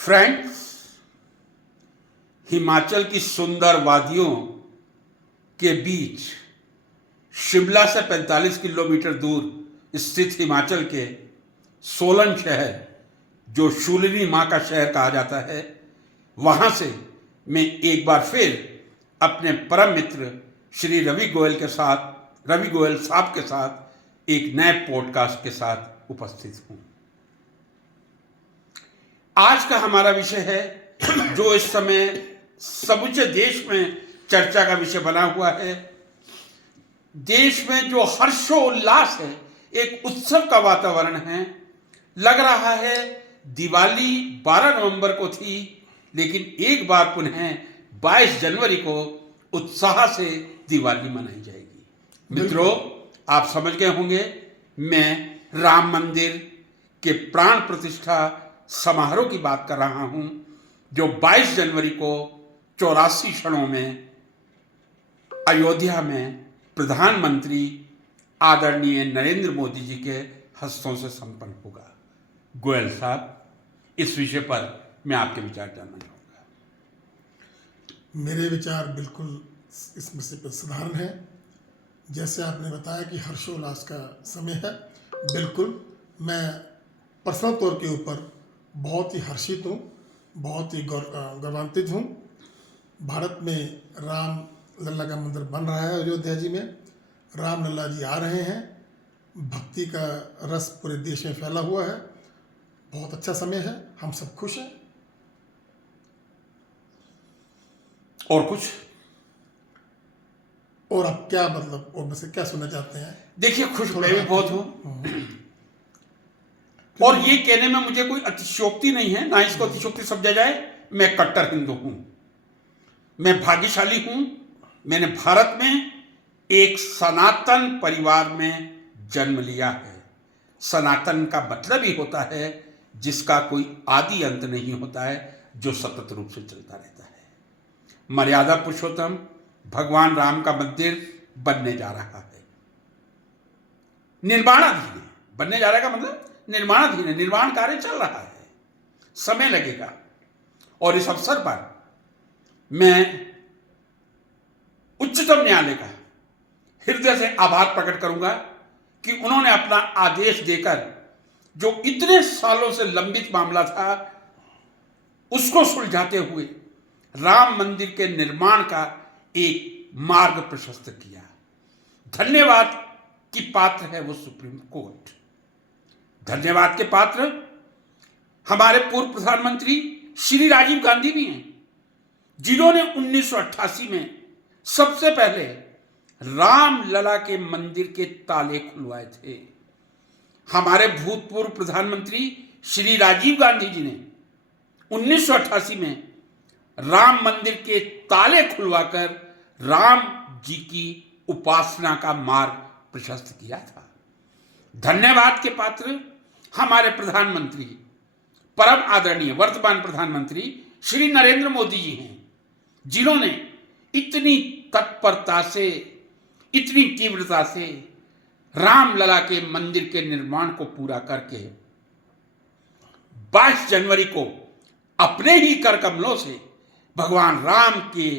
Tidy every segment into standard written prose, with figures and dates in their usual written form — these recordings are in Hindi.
फ्रेंड्स, हिमाचल की सुंदर वादियों के बीच शिमला से 45 किलोमीटर दूर स्थित हिमाचल के सोलन शहर, जो शूलिनी मां का शहर कहा जाता है, वहां से मैं एक बार फिर अपने परम मित्र श्री रवि गोयल साहब के साथ एक नए पॉडकास्ट के साथ उपस्थित हूं। आज का हमारा विषय है जो इस समय समूचे देश में चर्चा का विषय बना हुआ है। देश में जो हर्षोल्लास है, एक उत्सव का वातावरण है। लग रहा है दिवाली 12 नवंबर को थी, लेकिन एक बार पुनः 22 जनवरी को उत्साह से दिवाली मनाई जाएगी। मित्रों, आप समझ गए होंगे, मैं राम मंदिर के प्राण प्रतिष्ठा समारोह की बात कर रहा हूं, जो 22 जनवरी को 84 क्षणों में अयोध्या में प्रधानमंत्री आदरणीय नरेंद्र मोदी जी के हस्तों से संपन्न होगा। गोयल साहब, इस विषय पर मैं आपके विचार जानना चाहूँगा। मेरे विचार बिल्कुल इस विषय पर साधारण है। जैसे आपने बताया कि हर्षोल्लास का समय है, बिल्कुल मैं पर्सनल तौर के ऊपर बहुत ही हर्षित हूँ, बहुत ही गौरवान्वित हूँ। भारत में राम लल्ला का मंदिर बन रहा है अयोध्या जी में, राम लल्ला जी आ रहे हैं, भक्ति का रस पूरे देश में फैला हुआ है। बहुत अच्छा समय है, हम सब खुश हैं। और कुछ? और आप क्या मतलब और मुझसे क्या सुनना चाहते हैं? देखिए, खुश मैं भी बहुत हूँ, और ये कहने में मुझे कोई अतिशयोक्ति नहीं है, ना इसको अतिशयोक्ति समझा जाए। मैं कट्टर हिंदू हूं, मैं भाग्यशाली हूं। मैंने भारत में एक सनातन परिवार में जन्म लिया है। सनातन का मतलब ही होता है जिसका कोई आदि अंत नहीं होता है, जो सतत रूप से चलता रहता है। मर्यादा पुरुषोत्तम भगवान राम का मंदिर बनने जा रहा है, निर्माणाधीन है। बनने जा रहा है का मतलब निर्माणाधीन है, निर्माण कार्य चल रहा है, समय लगेगा। और इस अवसर पर मैं उच्चतम न्यायालय का हृदय से आभार प्रकट करूंगा कि उन्होंने अपना आदेश देकर जो इतने सालों से लंबित मामला था, उसको सुलझाते हुए राम मंदिर के निर्माण का एक मार्ग प्रशस्त किया। धन्यवाद की पात्र है वो सुप्रीम कोर्ट। धन्यवाद के पात्र हमारे पूर्व प्रधानमंत्री श्री राजीव गांधी भी हैं, जिन्होंने 1988 में सबसे पहले राम लला के मंदिर के ताले खुलवाए थे। हमारे भूतपूर्व प्रधानमंत्री श्री राजीव गांधी जी ने 1988 में राम मंदिर के ताले खुलवाकर राम जी की उपासना का मार्ग प्रशस्त किया था। धन्यवाद के पात्र हमारे प्रधानमंत्री, परम आदरणीय वर्तमान प्रधानमंत्री श्री नरेंद्र मोदी जी हैं, जिन्होंने इतनी तत्परता से, इतनी तीव्रता से राम लला के मंदिर के निर्माण को पूरा करके 22 जनवरी को अपने ही कर कमलों से भगवान राम के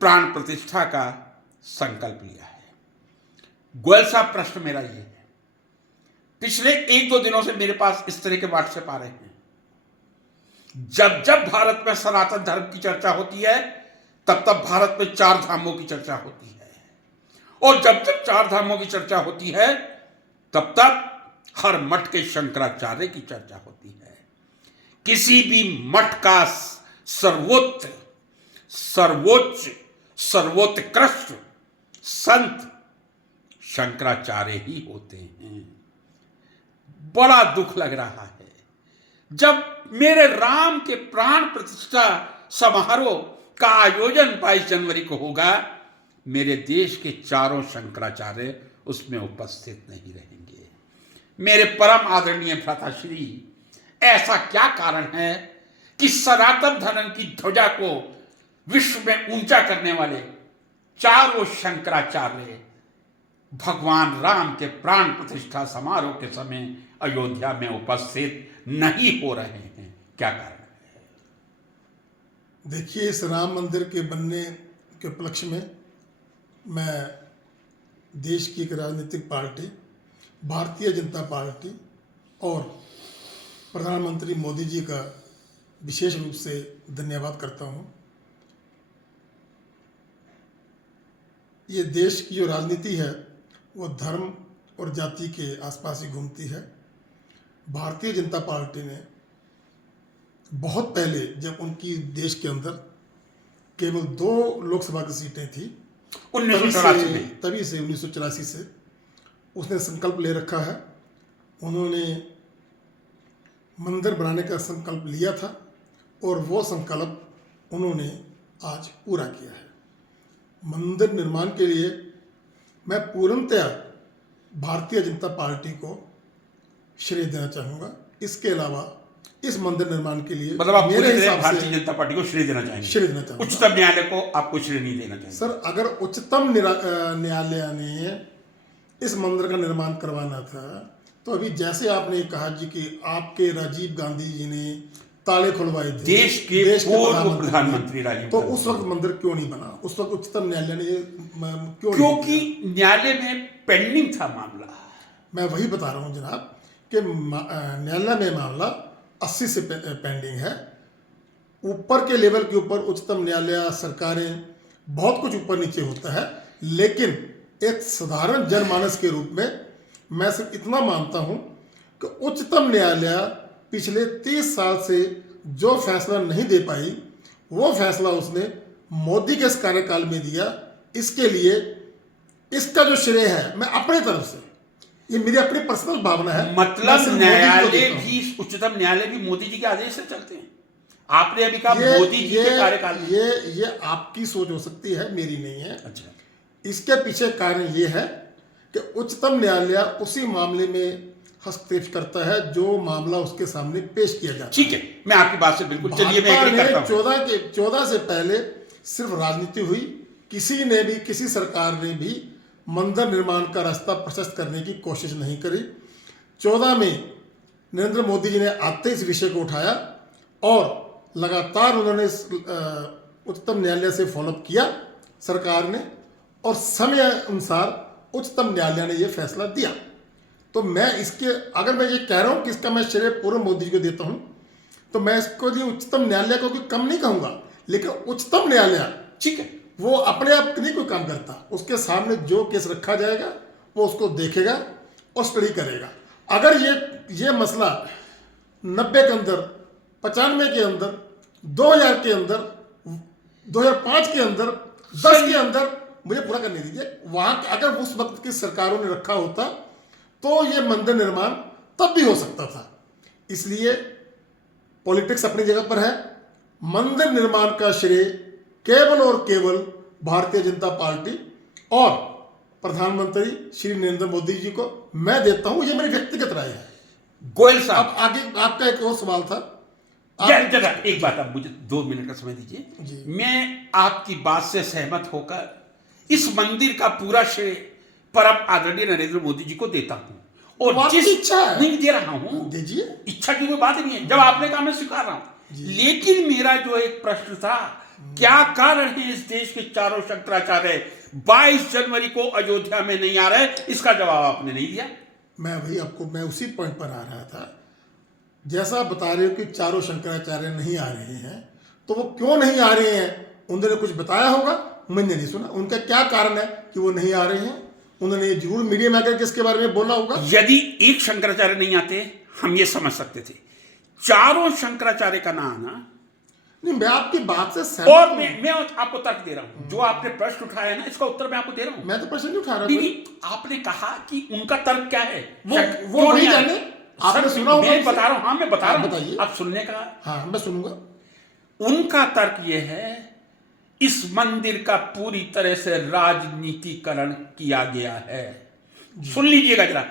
प्राण प्रतिष्ठा का संकल्प लिया है। गोयल साहब, प्रश्न मेरा यह है, पिछले 1-2 दिनों से मेरे पास इस तरह के व्हाट्सएप आ रहे हैं। जब जब भारत में सनातन धर्म की चर्चा होती है, तब तब भारत में 4 धामों की चर्चा होती है, और जब जब 4 धामों की चर्चा होती है, तब तक हर मठ के शंकराचार्य की चर्चा होती है। किसी भी मठ का सर्वोत्कृष्ट संत शंकराचार्य ही होते हैं। बड़ा दुख लग रहा है जब मेरे राम के प्राण प्रतिष्ठा समारोह का आयोजन 22 जनवरी को होगा, मेरे देश के 4 शंकराचार्य उसमें उपस्थित नहीं रहेंगे। मेरे परम आदरणीय भ्राताश्री, ऐसा क्या कारण है कि सनातन धर्म की ध्वजा को विश्व में ऊंचा करने वाले 4 शंकराचार्य भगवान राम के प्राण प्रतिष्ठा समारोह के समय अयोध्या में उपस्थित नहीं हो रहे हैं? क्या कारण है? देखिए, इस राम मंदिर के बनने के उपलक्ष्य में मैं देश की एक राजनीतिक पार्टी भारतीय जनता पार्टी और प्रधानमंत्री मोदी जी का विशेष रूप से धन्यवाद करता हूं। ये देश की जो राजनीति है वो धर्म और जाति के आसपास ही घूमती है। भारतीय जनता पार्टी ने बहुत पहले, जब उनकी देश के अंदर केवल 2 लोकसभा की सीटें थी, 1984 में, तभी से 1984 से उसने संकल्प ले रखा है। उन्होंने मंदिर बनाने का संकल्प लिया था और वो संकल्प उन्होंने आज पूरा किया है। मंदिर निर्माण के लिए मैं पूर्णतया भारतीय जनता पार्टी को श्रेय देना चाहूँगा। इसके अलावा इस मंदिर निर्माण के लिए मतलब आप मेरे हिसाब भारतीय जनता पार्टी को श्रेय देना चाहेंगे? श्रेय देना चाहूँगा। उच्चतम न्यायालय को आपको श्रेय नहीं देना चाहिए? सर, अगर उच्चतम न्यायालय ने इस मंदिर का निर्माण करवाना था तो अभी जैसे आपने कहा जी कि आपके राजीव गांधी जी ने ताले खुलवाए थे, देश के पूर्व प्रधानमंत्री राजीव तो गांधी, उस वक्त मंदिर क्यों नहीं बना? उस वक्त उच्चतम न्यायालय ने क्यों? क्योंकि न्यायालय में पेंडिंग था मामला। मैं वही बता रहा हूँ जनाब कि न्यायालय में मामला 80 से पेंडिंग है। ऊपर के लेवल के ऊपर उच्चतम न्यायालय, सरकारें, बहुत कुछ ऊपर नीचे होता है, लेकिन एक साधारण जनमानस के रूप में मैं सिर्फ इतना मानता हूं कि उच्चतम न्यायालय पिछले 30 साल से जो फैसला नहीं दे पाई वो फैसला उसने मोदी के इस कार्यकाल में दिया। इसके लिए इसका जो श्रेय है मैं अपनी तरफ से, ये मेरी अपनी पर्सनल भावना है। मतलब न्यायालय भी, उच्चतम न्यायालय भी मोदी जी के आदेश से चलते हैं। आपने अभी कहा मोदी जी के कार्यकाल में। ये आपकी सोच हो सकती है, मेरी नहीं है। अच्छा, इसके पीछे कारण ये है कि उच्चतम न्यायालय उसी मामले में हस्तक्षेप करता है जो मामला उसके सामने पेश किया जाता है। ठीक है, मैं आपकी बात से बिल्कुल, चलिए मैं एग्री करता हूं। 14 से पहले सिर्फ राजनीति हुई, किसी सरकार ने भी मंदिर निर्माण का रास्ता प्रशस्त करने की कोशिश नहीं करी। 14 में नरेंद्र मोदी जी ने आते ही इस विषय को उठाया और लगातार उन्होंने उच्चतम न्यायालय से फॉलोअप किया सरकार ने, और समय अनुसार उच्चतम न्यायालय ने यह फैसला दिया। तो मैं इसके, अगर मैं ये कह रहा हूं कि इसका मैं श्रेय पूर्व मोदी जी को देता हूं, तो मैं इसको लिए उच्चतम न्यायालय को कम नहीं कहूंगा, लेकिन उच्चतम न्यायालय, ठीक है, वो अपने आप नहीं कोई काम करता। उसके सामने जो केस रखा जाएगा वो उसको देखेगा और स्टडी करेगा। अगर ये मसला 90 के अंदर, 95 के अंदर, 2000 के अंदर, 2005 के अंदर, 10 के अंदर, मुझे पूरा करने दीजिए, वहां अगर उस वक्त की सरकारों ने रखा होता तो ये मंदिर निर्माण तब भी हो सकता था। इसलिए पॉलिटिक्स अपनी जगह पर है, मंदिर निर्माण का श्रेय केवल और केवल भारतीय जनता पार्टी और प्रधानमंत्री श्री नरेंद्र मोदी जी को मैं देता हूं। ये मेरी व्यक्तिगत राय है। गोयल साहब, अब आगे आपका एक और सवाल था। जरा एक बात, आप मुझे 2 मिनट का समय दीजिए। मैं आपकी बात से सहमत होकर इस मंदिर का पूरा श्रेय परम आदरणीय नरेंद्र मोदी जी को देता हूं, और जिस इच्छा है नहीं दे रहा हूं, दीजिए, इच्छा की कोई बात नहीं है। जब आपने कहा मैं स्वीकार रहा हूं, लेकिन मेरा जो एक प्रश्न था, क्या कारण है इस देश के चारों शंकराचार्य 22 जनवरी को अयोध्या में नहीं आ रहे? इसका जवाब आपने नहीं दिया। मैं उसी पॉइंट पर आ रहा था। जैसा आप बता रहे हो कि चारों शंकराचार्य नहीं आ रहे हैं, तो वो क्यों नहीं आ रहे हैं? उन्होंने कुछ बताया होगा, मैंने नहीं सुना। उनका क्या कारण है कि वो नहीं आ रहे हैं? उन्होंने जरूर मीडिया में आकर इसके बारे में बोला होगा। यदि एक शंकराचार्य नहीं आते हम ये समझ सकते थे, चारों शंकराचार्य का ना आना। नहीं, मैं आपकी बात से और मैं आपको तर्क दे रहा हूं। जो आपने प्रश्न उठाया ना, इसका उत्तर मैं आपको दे रहा हूं। मैं तो प्रश्न नहीं उठा रहा। नहीं, आपने कहा कि उनका तर्क क्या है, वो नहीं जाने। आपने सुना होगा। मैं बता रहा हूं। हाँ, मैं बता रहा हूं, बताइए। आप सुनने का। हाँ, मैं सुनूंगा। उनका तर्क यह है, इस मंदिर का पूरी तरह से राजनीतिकरण किया गया है। सुन लीजिएगा जरा।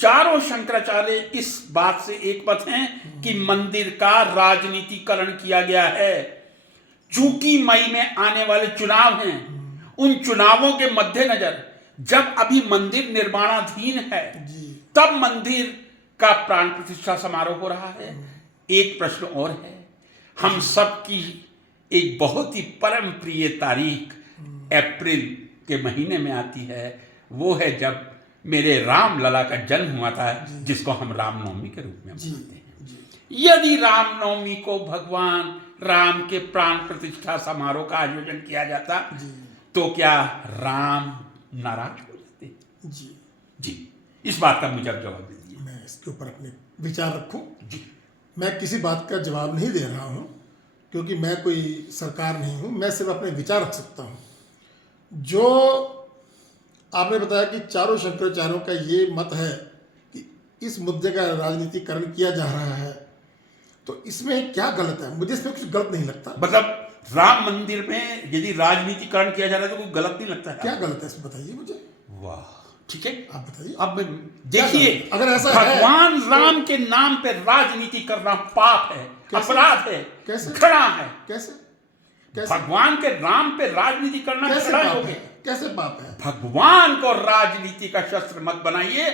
चारों शंकराचार्य इस बात से एक मत हैं कि मंदिर का राजनीतिकरण किया गया है। चूंकि मई में आने वाले चुनाव हैं, उन चुनावों के मद्देनजर जब अभी मंदिर निर्माणाधीन है, तब मंदिर का प्राण प्रतिष्ठा समारोह हो रहा है। एक प्रश्न और है, हम सब की एक बहुत ही परम प्रिय तारीख अप्रैल के महीने में आती है, वो है जब मेरे राम लला का जन्म हुआ था, जिसको हम रामनवमी के रूप में मनाते हैं। यदि रामनवमी को भगवान राम के प्राण प्रतिष्ठा समारोह का आयोजन किया जाता तो क्या राम नाराज हो जाते? जी जी, इस बात का मुझे अब जवाब दीजिए। मैं इसके ऊपर अपने विचार रखूं। जी, मैं किसी बात का जवाब नहीं दे रहा हूं, क्योंकि मैं कोई सरकार नहीं हूं। मैं सिर्फ अपने विचार रख सकता हूं। जो आपने बताया कि चारों शंकराचार्यों का ये मत है कि इस मुद्दे का राजनीतिकरण किया जा रहा है, तो इसमें क्या गलत है? मुझे इसमें कुछ गलत नहीं लगता। मतलब राम मंदिर में यदि राजनीतिकरण किया जा रहा है तो कोई गलत नहीं लगता है? क्या गलत है इसमें बताइए मुझे। वाह, ठीक है, आप बताइए। अब देखिए, अगर ऐसा भगवान है, राम के नाम पे राजनीति करना पाप है, अपराध है, कैसे? घृणा है। कैसे? भगवान के नाम पे राजनीति करना कैसे घृणा पाप योग्य है? कैसे पाप है? भगवान को राजनीति का शस्त्र मत बनाइए।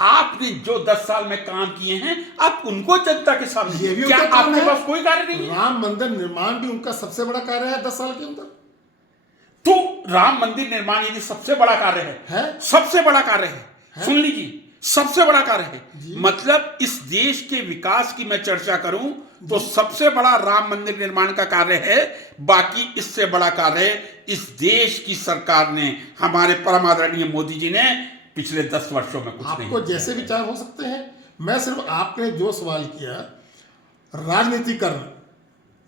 आपने जो 10 साल में काम किए हैं, आप उनको जनता के सामने, ये भी क्या उनका काम आपके है? पास कोई कार्य नहीं है? राम मंदिर निर्माण भी उनका सबसे बड़ा कार्य है 10 साल के अंदर। तो राम मंदिर निर्माण यदि सबसे बड़ा कार्य है? सबसे बड़ा कार्य है। सुन लीजिए, सबसे बड़ा कार्य है। मतलब इस देश के विकास की मैं चर्चा करूं तो सबसे बड़ा राम मंदिर निर्माण का कार्य है। बाकी इससे बड़ा कार्य इस देश की सरकार ने, हमारे परम आदरणीय मोदी जी ने पिछले 10 वर्षों में कुछ नहीं। आपको जैसे विचार हो सकते हैं, मैं सिर्फ आपने जो सवाल किया, राजनीतिकरण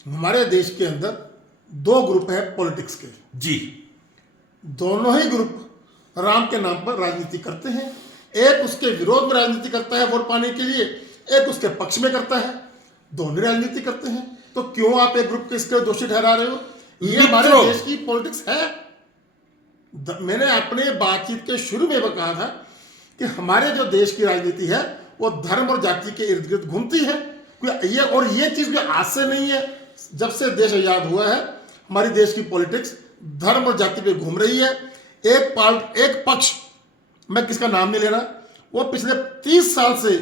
हमारे देश के अंदर 2 ग्रुप है पॉलिटिक्स के। जी, दोनों ही ग्रुप राम के नाम पर राजनीति करते हैं। एक उसके विरोध में राजनीति करता है वोट पाने के लिए, एक उसके पक्ष में करता है। दोनों राजनीति करते हैं, तो क्यों आप एक ग्रुप को इसके दोषी ठहरा रहे हो? ये हमारे देश की पॉलिटिक्स है। मैंने अपने बातचीत के शुरू में कहा था कि हमारे जो देश की राजनीति है वो धर्म और जाति के इर्द गिर्द घूमती है। ये चीज आज से नहीं है, जब से देश आजाद हुआ है हमारी देश की पॉलिटिक्स धर्म और जाति पे घूम रही है। एक पक्ष, मैं किसका नाम नहीं ले रहा, वो पिछले 30 साल से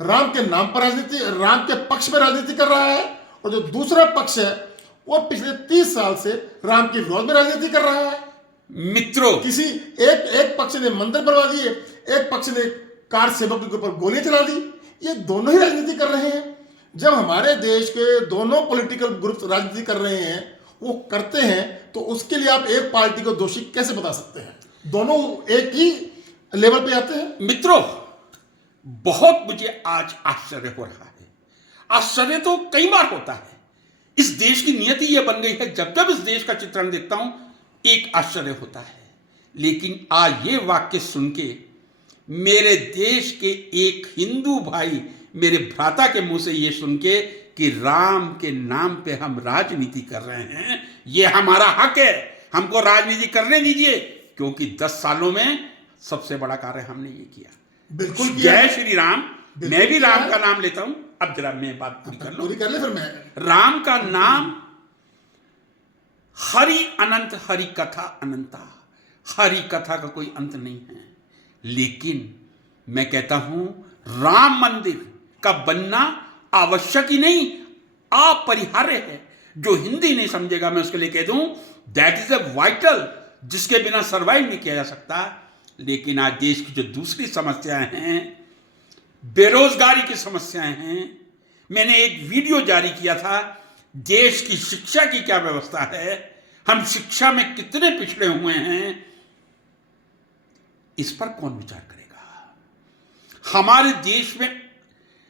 राम के नाम पर राजनीति, राम के पक्ष में राजनीति कर रहा है, और जो दूसरा पक्ष है वो पिछले 30 साल से राम के विरोध में राजनीति कर रहा है। मित्रों, किसी एक पक्ष ने मंदिर बनवा दिए, एक पक्ष ने कार सेवक के ऊपर गोलियां चला दी। ये दोनों ही राजनीति कर रहे हैं। जब हमारे देश के दोनों पॉलिटिकल ग्रुप राजनीति कर रहे हैं, वो करते हैं, तो उसके लिए आप एक पार्टी को दोषी कैसे बता सकते हैं? दोनों एक ही लेवल पे आते हैं। मित्रों, बहुत मुझे आज आश्चर्य हो रहा है। आश्चर्य तो कई बार होता है। इस देश की नियति यह बन गई है, जब जब इस देश का चित्रण देखता हूं एक आश्चर्य होता है। लेकिन आज ये वाक्य सुन के मेरे देश के एक हिंदू भाई, मेरे भ्राता के मुंह से ये सुन के कि राम के नाम पे हम राजनीति कर रहे हैं, ये हमारा हक है, हमको राजनीति करने दीजिए, क्योंकि 10 सालों में सबसे बड़ा कार्य हमने ये किया। बिल्कुल, जय श्री राम। मैं भी राम का नाम लेता हूं। अब जरा मैं बात पूरी कर लूं। कर ले फिर मैं। राम का नाम हरि अनंत, हरि कथा अनंता। हरि कथा का कोई अंत नहीं है। लेकिन मैं कहता हूं राम मंदिर का बनना आवश्यक ही नहीं, अपरिहार्य है। जो हिंदी नहीं समझेगा मैं उसके लिए कह दूं दैट इज ए वाइटल, जिसके बिना सर्वाइव नहीं किया जा सकता। लेकिन आज देश की जो दूसरी समस्याएं हैं, बेरोजगारी की समस्याएं हैं। मैंने एक वीडियो जारी किया था, देश की शिक्षा की क्या व्यवस्था है, हम शिक्षा में कितने पिछड़े हुए हैं, इस पर कौन विचार करेगा? हमारे देश में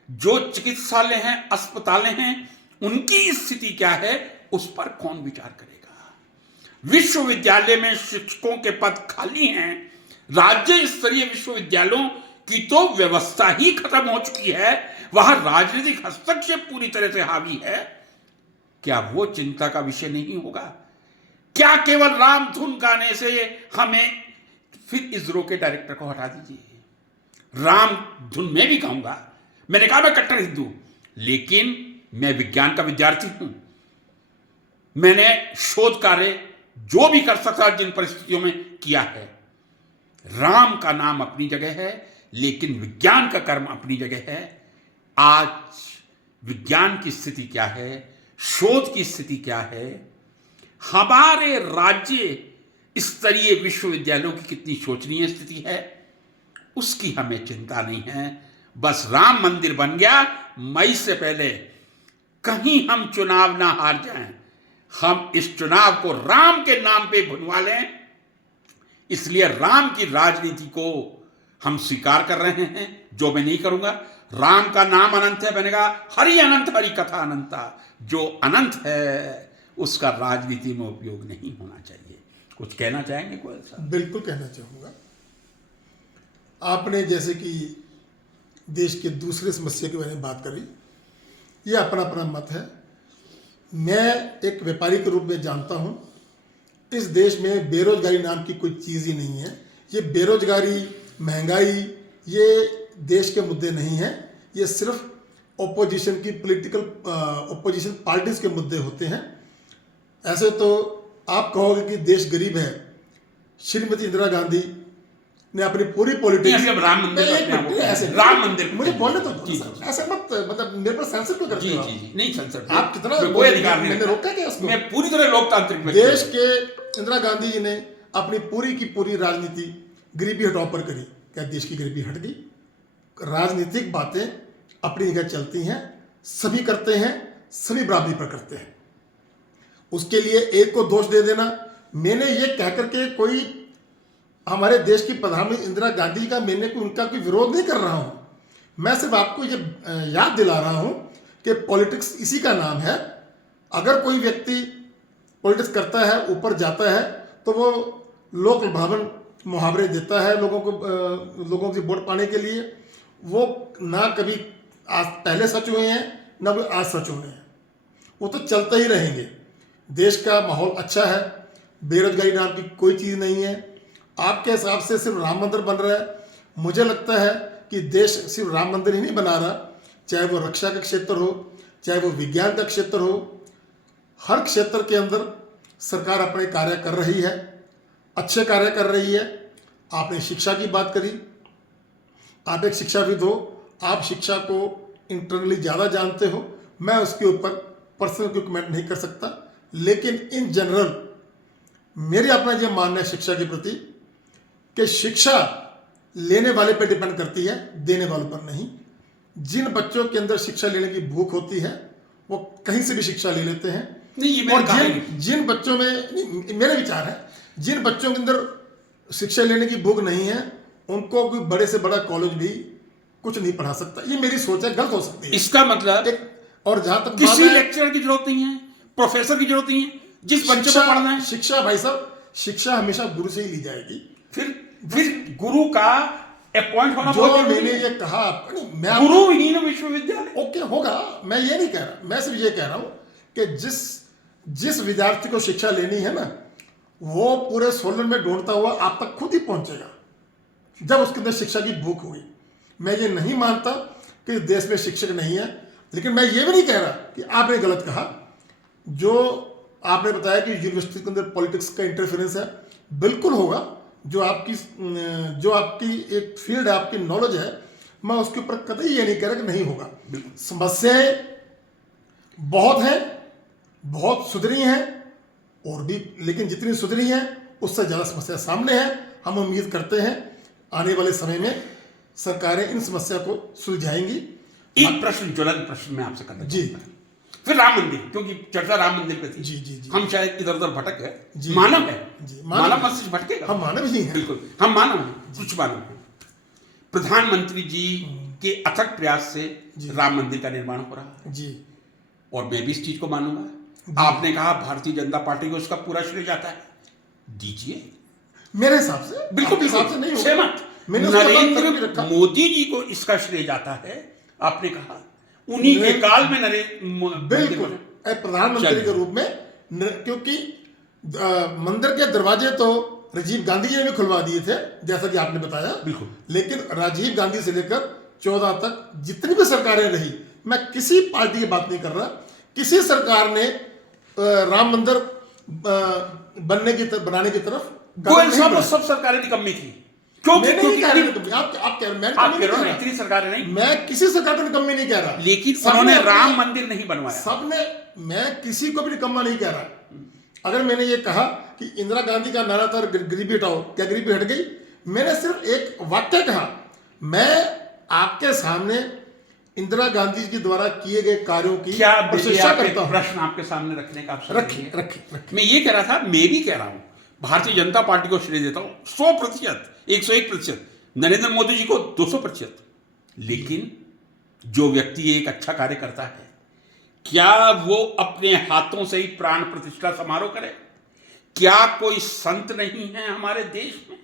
जो चिकित्सालय हैं, अस्पतालें हैं, उनकी स्थिति क्या है, उस पर कौन विचार करेगा? विश्वविद्यालय में शिक्षकों के पद खाली हैं। राज्य स्तरीय विश्वविद्यालयों की तो व्यवस्था ही खत्म हो चुकी है, वहां राजनीतिक हस्तक्षेप पूरी तरह से हावी है। क्या वो चिंता का विषय नहीं होगा? क्या केवल राम धुन गाने से हमें, फिर इसरो के डायरेक्टर को हटा दीजिए। राम धुन मैं भी गाऊंगा, मैंने कहा मैं कट्टर हिंदू, लेकिन मैं विज्ञान का विद्यार्थी हूं। मैंने शोध कार्य जो भी कर सकता जिन परिस्थितियों में किया है। राम का नाम अपनी जगह है, लेकिन विज्ञान का कर्म अपनी जगह है। आज विज्ञान की स्थिति क्या है, शोध की स्थिति क्या है, हमारे राज्य स्तरीय विश्वविद्यालयों की कितनी शोचनीय स्थिति है, उसकी हमें चिंता नहीं है। बस राम मंदिर बन गया, मई से पहले कहीं हम चुनाव ना हार जाएं, हम इस चुनाव को राम के नाम पे भुनवा लें। इसलिए राम की राजनीति को हम स्वीकार कर रहे हैं, जो मैं नहीं करूंगा। राम का नाम अनंत है, बनेगा हरि अनंत हरि कथा अनंता। जो अनंत है उसका राजनीति में उपयोग नहीं होना चाहिए। कुछ कहना चाहेंगे कोई साहब? बिल्कुल कहना चाहूँगा। आपने जैसे कि देश के दूसरे समस्या के बारे में बात करी, ये अपना अपना मत है। मैं एक व्यापारी के रूप में जानता हूँ, इस देश में बेरोजगारी नाम की कोई चीज़ ही नहीं है। ये बेरोजगारी, महंगाई, ये देश के मुद्दे नहीं हैं। ये सिर्फ ओपोजिशन की ओपोजिशन पार्टीज के मुद्दे होते हैं। ऐसे तो आप कहोगे कि देश गरीब है। श्रीमती इंदिरा गांधी ने अपनी पूरी पॉलिटिक्स राम मंदिर ऐसे राम मंदिर मुझे बोलने तो ऐसे मत, मतलब मेरे पर सेंसर क्यों करते हो? जी नहीं सेंसर, आप कितना कोई अधिकार नहीं, मैंने रोका क्या उसको? मैं पूरी तरह लोकतांत्रिक देश के इंदिरा गांधी जी ने अपनी पूरी की पूरी राजनीति गरीबी हटाओ पर करी। क्या देश की गरीबी हट गई? राजनीतिक बातें अपनी जगह चलती हैं, सभी करते हैं, सभी बराबरी पर करते हैं। उसके लिए एक को दोष दे देना, मैंने ये कह करके कोई हमारे देश की प्रधानमंत्री इंदिरा गांधी का मैंने उनका कोई विरोध नहीं कर रहा हूं। मैं सिर्फ आपको ये याद दिला रहा हूं कि पॉलिटिक्स इसी का नाम है। अगर कोई व्यक्ति पॉलिटिक्स करता है, ऊपर जाता है, तो वो लोक लुभावन मुहावरे देता है लोगों से वोट पाने के लिए। वो ना कभी आज पहले सच हुए हैं, ना वो आज सच हुए हैं, वो तो चलते ही रहेंगे। देश का माहौल अच्छा है, बेरोजगारी नाम की कोई चीज़ नहीं है। आपके हिसाब से सिर्फ राम मंदिर बन रहा है, मुझे लगता है कि देश सिर्फ राम मंदिर ही नहीं बना रहा। चाहे वो रक्षा का क्षेत्र हो, चाहे वो विज्ञान का क्षेत्र हो, हर क्षेत्र के अंदर सरकार अपने कार्य कर रही है, अच्छे कार्य कर रही है। आपने शिक्षा की बात करी, आप एक शिक्षाविद हो, आप शिक्षा को इंटरनली ज़्यादा जानते हो। मैं उसके ऊपर पर्सनल कोई कमेंट नहीं कर सकता, लेकिन इन जनरल मेरी अपना ये मानना है शिक्षा के प्रति कि शिक्षा लेने वाले पर डिपेंड करती है, देने वालों पर नहीं। जिन बच्चों के अंदर शिक्षा लेने की भूख होती है वो कहीं से भी शिक्षा ले लेते हैं। और जिन बच्चों में, मेरे विचार है, जिन बच्चों के अंदर शिक्षा लेने की भूख नहीं है, उनको कोई बड़े से बड़ा कॉलेज भी कुछ नहीं पढ़ा सकता। ये मेरी सोच है, गलत हो सकती है। इसका मतलब और जहां तक किसी लेक्चरर की जरूरत नहीं है, प्रोफेसर की जरूरत नहीं है, जिस बच्चे को पढ़ना है। शिक्षा भाई साहब, शिक्षा हमेशा गुरु से ही ली जाएगी। फिर गुरु का अपॉइंट होना, जो मैंने ये कहा आपको नहीं, मैं गुरुहीन विश्वविद्यालय ओके होगा, मैं ये नहीं कह रहा। मैं सिर्फ ये कह रहा हूं कि जिस विद्यार्थी को शिक्षा लेनी है ना, वो पूरे सोलन में ढूंढता हुआ आप तक खुद ही पहुंचेगा जब उसके अंदर शिक्षा की भूख होगी। मैं ये नहीं मानता कि देश में शिक्षक नहीं है, लेकिन मैं ये भी नहीं कह रहा कि आपने गलत कहा। जो आपने बताया कि यूनिवर्सिटी के अंदर पॉलिटिक्स का इंटरफेरेंस है, बिल्कुल होगा। जो आपकी एक फील्ड है, आपकी नॉलेज है, मैं उसके ऊपर कतई ये नहीं कह रहा कि नहीं होगा। समस्याएं बहुत हैं, बहुत सुधरी हैं और भी, लेकिन जितनी सुधरी हैं उससे ज़्यादा समस्या सामने है। हम उम्मीद करते हैं आने वाले समय में सरकारें इन समस्या को सुलझाएंगी। एक प्रश्न, ज्वलंत प्रश्न मैं आपसे करना जी। फिर राम मंदिर, क्योंकि चर्चा राम मंदिर पे थी। जी जी जी। हम शायद इधर उधर भटक गए। जी, मानव है जी, मानव मस्तिष्क भटकेगा। हम मानव ही हैं। बिल्कुल हम मानव हैं, कुछ मानव हैं। प्रधानमंत्री जी के अथक प्रयास से राम मंदिर का निर्माण हो रहा है जी, और मैं भी इस चीज को मानूंगा। आपने कहा भारतीय जनता पार्टी को उसका पूरा श्रेय जाता है, दीजिए। मेरे हिसाब से बिल्कुल हिसाब से नहीं होगा। सहमत। नरेंद्र मोदी जी को इसका श्रेय जाता है। आपने कहा उन्हीं के काल में बिल्कुल प्रधानमंत्री के रूप में, क्योंकि मंदिर के दरवाजे तो राजीव गांधी जी ने भी खुलवा दिए थे, जैसा कि आपने बताया। बिल्कुल। लेकिन राजीव गांधी से लेकर 14 तक जितनी भी सरकारें रही, मैं किसी पार्टी की बात नहीं कर रहा, किसी सरकार ने राम मंदिर बनाने की तरफ गोयल साहब, सब सरकारें निकम्मी थी, क्योंकि मैंने नहीं कह क्योंकि रहे तुम, आप कह रहे, मैंने आप कभी कह नहीं रहे हो कह ना रहा। इतनी सरकारें नहीं, मैं किसी सरकार को निकम्मी नहीं कह रहा, लेकिन सबने उन्होंने अपने- राम मंदिर नहीं बनवाया। सबने, मैं किसी को भी निकम्मा नहीं कह रहा। अगर मैंने ये कहा कि इंदिरा गांधी का नारा था गरीबी हटाओ, क्या गरीबी हट गई? मैंने सिर्फ एक वाक्य कहा। मैं आपके सामने इंदिरा गांधी जी द्वारा किए गए कार्यों की क्या प्रशंसा करता हूं। प्रश्न आपके सामने रखने का अवसर रखिए दीजिए। रखिए। मैं ये कह रहा था, मैं भी कह रहा हूं, भारतीय जनता पार्टी को श्रेय देता हूं 100%, 101%, नरेंद्र मोदी जी को 200%। लेकिन जो व्यक्ति एक अच्छा कार्य करता है, क्या वो अपने हाथों से ही प्राण प्रतिष्ठा समारोह करे? क्या कोई संत नहीं है हमारे देश में?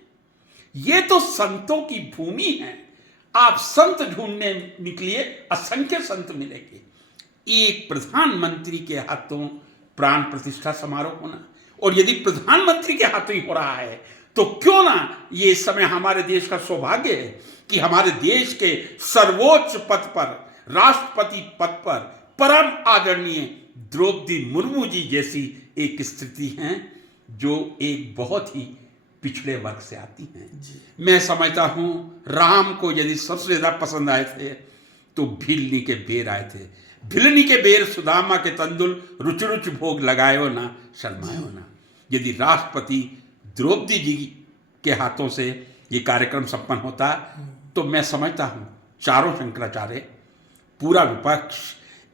ये तो संतों की भूमि है। आप संत ढूंढने निकलिए, असंख्य संत मिलेंगे। एक प्रधानमंत्री के हाथों प्राण प्रतिष्ठा समारोह होना, और यदि प्रधानमंत्री के हाथों ही हो रहा है तो क्यों ना ये इस समय हमारे देश का सौभाग्य है कि हमारे देश के सर्वोच्च पद पर, राष्ट्रपति पद पर परम आदरणीय द्रौपदी मुर्मू जी जैसी एक स्थिति हैं जो एक बहुत ही पिछड़े वर्ग से आती हैं। मैं समझता हूं राम को यदि सबसे ज्यादा पसंद आए थे तो भिलनी के बेर आए थे। भिलनी के बेर सुदामा के तंदुल रुच रुच भोग लगायो ना शर्मायो ना। यदि राष्ट्रपति द्रौपदी जी के हाथों से ये कार्यक्रम संपन्न होता तो मैं समझता हूं चारों शंकराचार्य, पूरा विपक्ष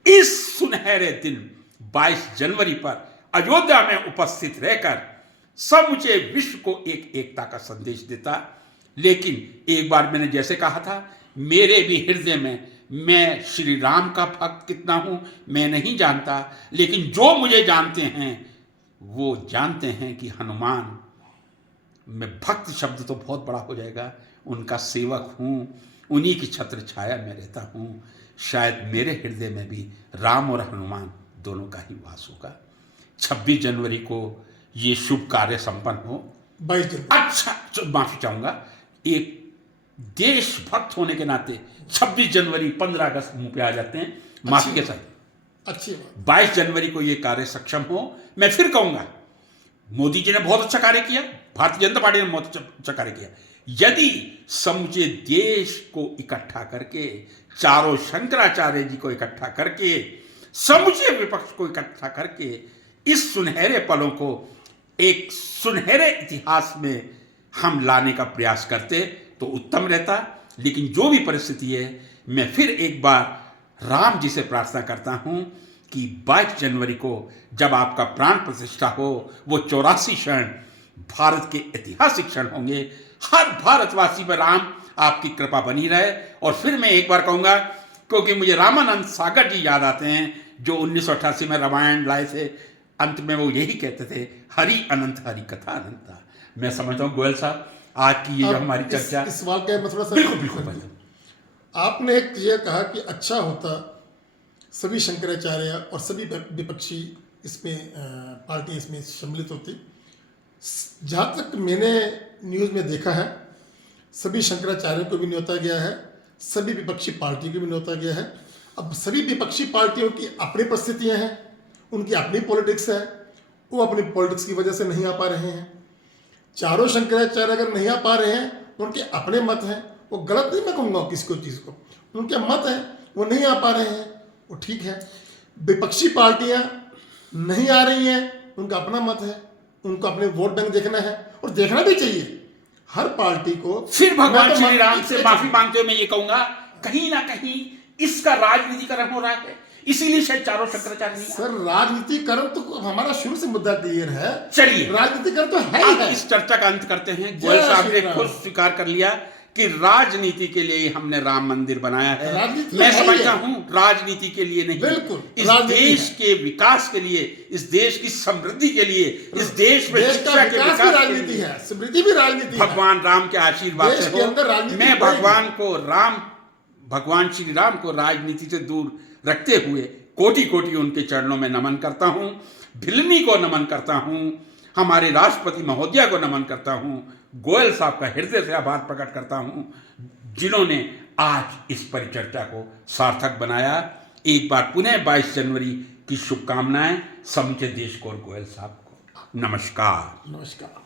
इस सुनहरे दिन 22 जनवरी पर अयोध्या में उपस्थित रहकर समूचे विश्व को एक एकता का संदेश देता। लेकिन एक बार मैंने जैसे कहा था, मेरे भी हृदय में मैं श्री राम का भक्त कितना हूं मैं नहीं जानता, लेकिन जो मुझे जानते हैं वो जानते हैं कि हनुमान, मैं भक्त शब्द तो बहुत बड़ा हो जाएगा, उनका सेवक हूं, उन्हीं की छत्र छाया में रहता हूं। शायद मेरे हृदय में भी राम और हनुमान दोनों का ही वास होगा। 26 जनवरी को ये शुभ कार्य संपन्न हो। 22 जनवरी, अच्छा माफी चाहूंगा, एक देशभक्त होने के नाते 26 जनवरी 15 अगस्त मुंह पे आ जाते हैं, माफी के साथ। अच्छी बात। 22 जनवरी को ये कार्य सक्षम हो। मैं फिर कहूंगा, मोदी जी ने बहुत अच्छा कार्य किया, भारतीय जनता पार्टी ने बहुत अच्छा कार्य किया। यदि समूचे देश को इकट्ठा करके, चारों शंकराचार्य जी को इकट्ठा करके, समूचे विपक्ष को इकट्ठा करके इस सुनहरे पलों को एक सुनहरे इतिहास में हम लाने का प्रयास करते तो उत्तम रहता। लेकिन जो भी परिस्थिति है, मैं फिर एक बार राम जी से प्रार्थना करता हूं कि 22 जनवरी को जब आपका प्राण प्रतिष्ठा हो, वो 84 क्षण भारत के ऐतिहासिक क्षण होंगे। हर भारतवासी पर राम आपकी कृपा बनी रहे। और फिर मैं एक बार कहूंगा, क्योंकि मुझे रामानंद सागर जी याद आते हैं जो 1988 में रामायण लाए थे। अंत में वो यही कहते थे, हरि अनंत हरि कथा अनंता। मैं समझता हूँ गोयल साहब, आज की ये जो हमारी चर्चा, इस सवाल का मैं थोड़ा सा बिल्कुल आपने एक ये कहा कि अच्छा होता सभी शंकराचार्य और सभी विपक्षी इसमें पार्टी इसमें सम्मिलित होती। जहाँ तक मैंने न्यूज़ में देखा है, सभी शंकराचार्यों को भी न्योता गया है, सभी विपक्षी पार्टी को भी न्योता गया है। अब सभी विपक्षी पार्टियों की अपनी परिस्थितियाँ हैं, उनकी अपनी पॉलिटिक्स है, वो अपनी पॉलिटिक्स की वजह से नहीं आ पा रहे हैं। चारों शंकराचार्य अगर नहीं आ पा रहे हैं, उनके अपने मत हैं, वो गलत नहीं मैं कहूँगा किसी को चीज़ को, उनके मत हैं, वो नहीं आ पा रहे हैं, वो ठीक है। विपक्षी पार्टियां नहीं आ रही हैं, उनका अपना मत है, उनको अपने वोट बैंक देखना है और देखना भी चाहिए हर पार्टी को। फिर भगवान मैं तो श्री राम से माफी मांगते हुए मैं ये कहूंगा, कहीं ना कहीं इसका राजनीतिकरण हो रहा है, इसीलिए शायद चारों शंकराचार्य नहीं। सर राजनीतिकरण तो हमारा शुरू से मुद्दा क्लियर है। चलिए राजनीतिकरण तो है ही है। इस चर्चा का अंत करते हैं। गोयल साहब ने खुद स्वीकार कर लिया कि राजनीति के लिए ही हमने राम मंदिर बनाया है। मैं समझता हूं राजनीति के लिए नहीं, बिल्कुल इस देश के विकास के लिए, इस देश की समृद्धि के लिए, इस देश में शिक्षा के विकास की राजनीति है, समृद्धि भी राजनीति है। भगवान राम के आशीर्वाद से हो। मैं भगवान श्री राम को राजनीति से दूर रखते हुए कोटि कोटि उनके चरणों में नमन करता हूं, भिलनी को नमन करता हूं, हमारे राष्ट्रपति महोदया को नमन करता हूं, गोयल साहब का हृदय से आभार प्रकट करता हूं जिन्होंने आज इस परिचर्चा को सार्थक बनाया। एक बार पुनः 22 जनवरी की शुभकामनाएं समूचे देश को और गोयल साहब को। नमस्कार। नमस्कार।